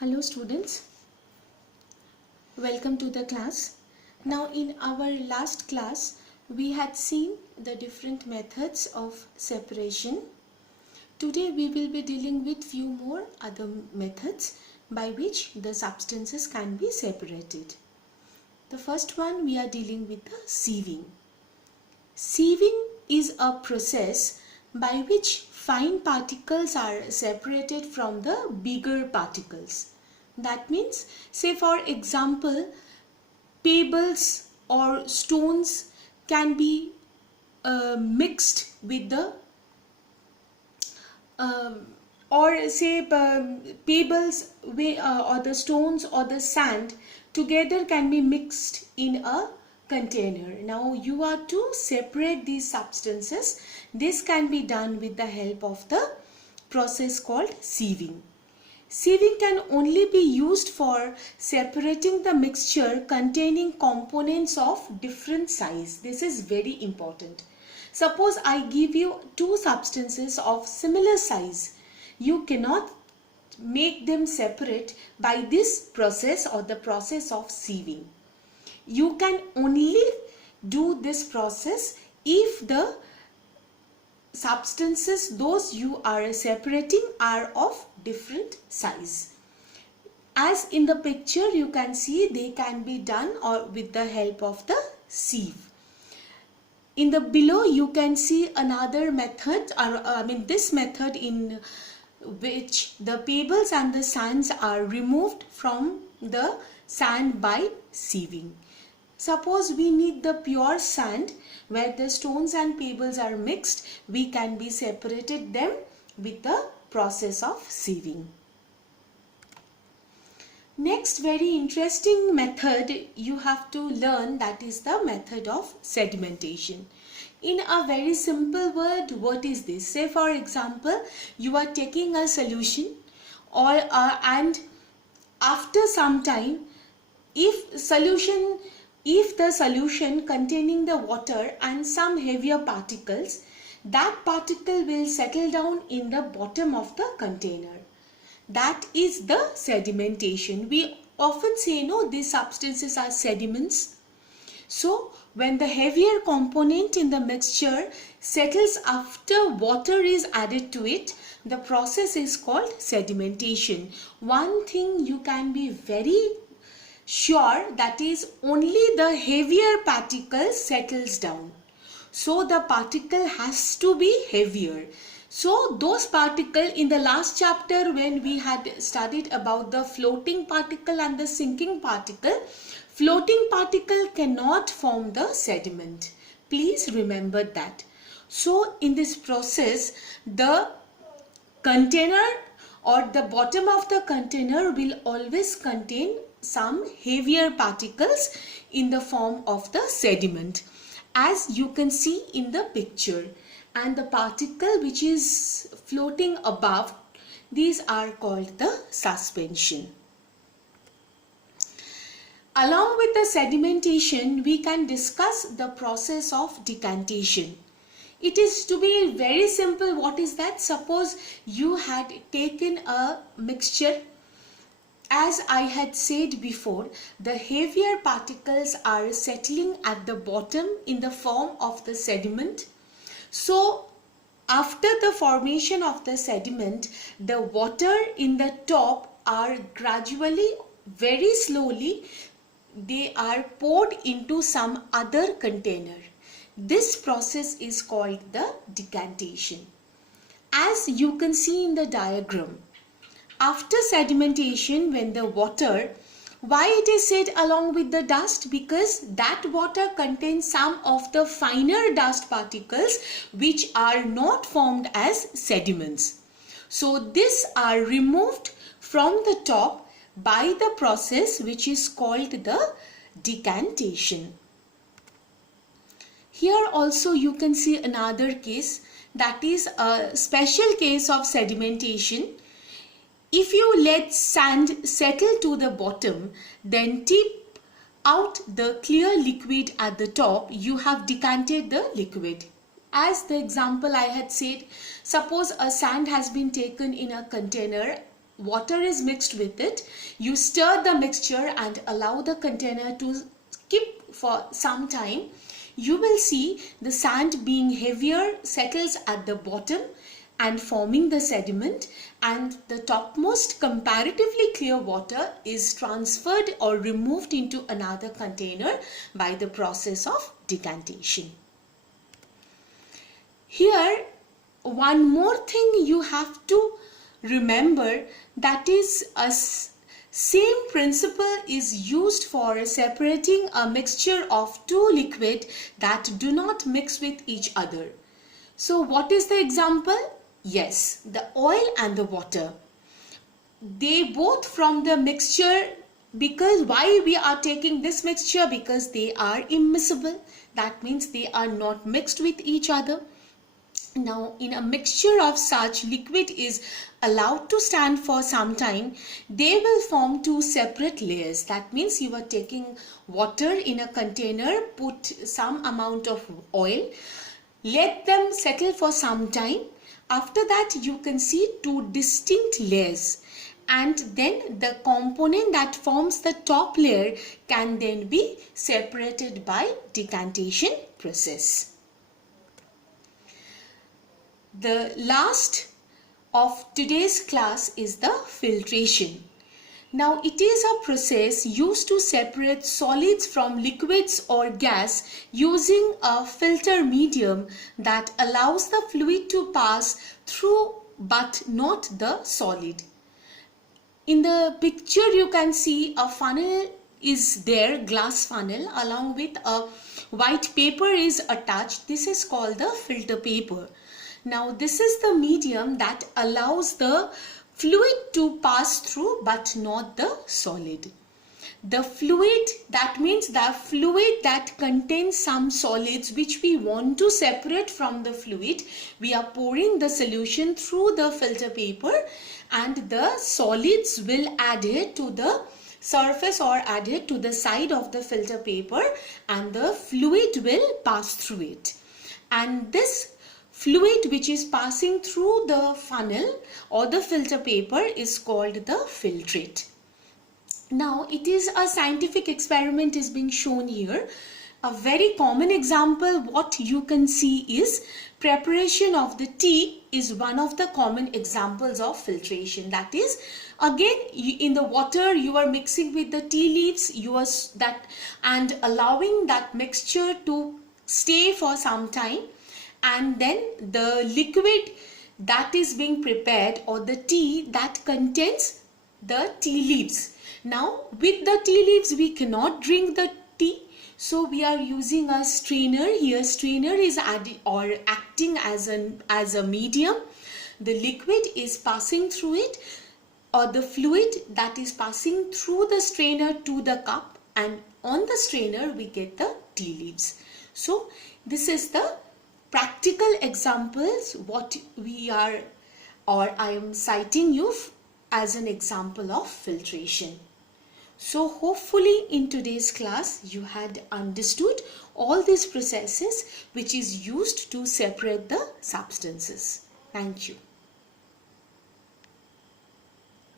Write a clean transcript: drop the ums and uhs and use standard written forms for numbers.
Hello students, welcome to the class. Now in our last class we had seen the different methods of separation. Today we will be dealing with few more other methods by which the substances can be separated. The first one, we are dealing with the sieving. Sieving is a process by which fine particles are separated from the bigger particles. That means, say for example, pebbles or stones can be mixed with the pebbles or the stones or the sand together can be mixed in a container. Now you are to separate these substances. This can be done with the help of the process called sieving. Sieving can only be used for separating the mixture containing components of different size. This is very important. Suppose I give you two substances of similar size. You cannot make them separate by this process or the process of sieving. You can only do this process if the substances those you are separating are of different size. As in the picture you can see, they can be done or with the help of the sieve. In the below you can see another method, this method in which the pebbles and the sands are removed from the sand by sieving. Suppose we need the pure sand where the stones and pebbles are mixed, we can be separated them with the process of sieving. Next very interesting method you have to learn, that is the method of sedimentation. In a very simple word, what is this? Say for example, you are taking a solution and after some time, if the solution containing the water and some heavier particles, that particle will settle down in the bottom of the container. That is the sedimentation. We often say, no, these substances are sediments. So when the heavier component in the mixture settles after water is added to it, the process is called sedimentation. One thing you can be very sure, that is only the heavier particle settles down. So the particle has to be heavier. So those particles in the last chapter when we had studied about the floating particle and the sinking particle, floating particle cannot form the sediment. Please remember that. So in this process, the container or the bottom of the container will always contain some heavier particles in the form of the sediment, as you can see in the picture. And the particle which is floating above, these are called the suspension. Along with the sedimentation, we can discuss the process of decantation. It is to be very simple. What is that? Suppose you had taken a mixture. As I had said before, the heavier particles are settling at the bottom in the form of the sediment. So after the formation of the sediment, the water in the top are gradually, very slowly, they are poured into some other container. This process is called the decantation. As you can see in the diagram, after sedimentation, when the water, why it is said along with the dust? Because that water contains some of the finer dust particles which are not formed as sediments. So these are removed from the top by the process which is called the decantation. Here also you can see another case, that is a special case of sedimentation. If you let sand settle to the bottom, then tip out the clear liquid at the top, you have decanted the liquid. As the example I had said, suppose a sand has been taken in a container water is mixed with it, you stir the mixture and allow the container to keep for some time, you will see the sand being heavier settles at the bottom and forming the sediment, and the topmost comparatively clear water is transferred or removed into another container by the process of decantation. Here, one more thing you have to remember, that is a same principle is used for separating a mixture of two liquids that do not mix with each other. So what is the example? Yes, the oil and the water. They both from the mixture, because why we are taking this mixture? Because they are immiscible. That means they are not mixed with each other. Now, in a mixture of such, liquid is allowed to stand for some time. They will form two separate layers. That means you are taking water in a container, put some amount of oil, let them settle for some time. After that, you can see two distinct layers, and then the component that forms the top layer can then be separated by decantation process. The last of today's class is the filtration. Now, it is a process used to separate solids from liquids or gas using a filter medium that allows the fluid to pass through but not the solid. In the picture you can see a funnel is there, glass funnel, along with a white paper is attached. This is called the filter paper. Now, this is the medium that allows the fluid to pass through but not the solid. The fluid, that means the fluid that contains some solids which we want to separate from the fluid, we are pouring the solution through the filter paper, and the solids will adhere to the surface or adhere to the side of the filter paper, and the fluid will pass through it. And this fluid which is passing through the funnel or the filter paper is called the filtrate. Now, it is a scientific experiment is being shown here. A very common example what you can see is preparation of the tea is one of the common examples of filtration. That is, again, in the water you are mixing with the tea leaves, and allowing that mixture to stay for some time, and then the liquid that is being prepared or the tea that contains the tea leaves. Now, with the tea leaves we cannot drink the tea, so we are using a strainer here. Strainer is acting as a medium. The liquid is passing through it, or the fluid that is passing through the strainer to the cup, and on the strainer we get the tea leaves. So this is the practical examples what I am citing you as an example of filtration. So hopefully in today's class you had understood all these processes which is used to separate the substances. Thank you.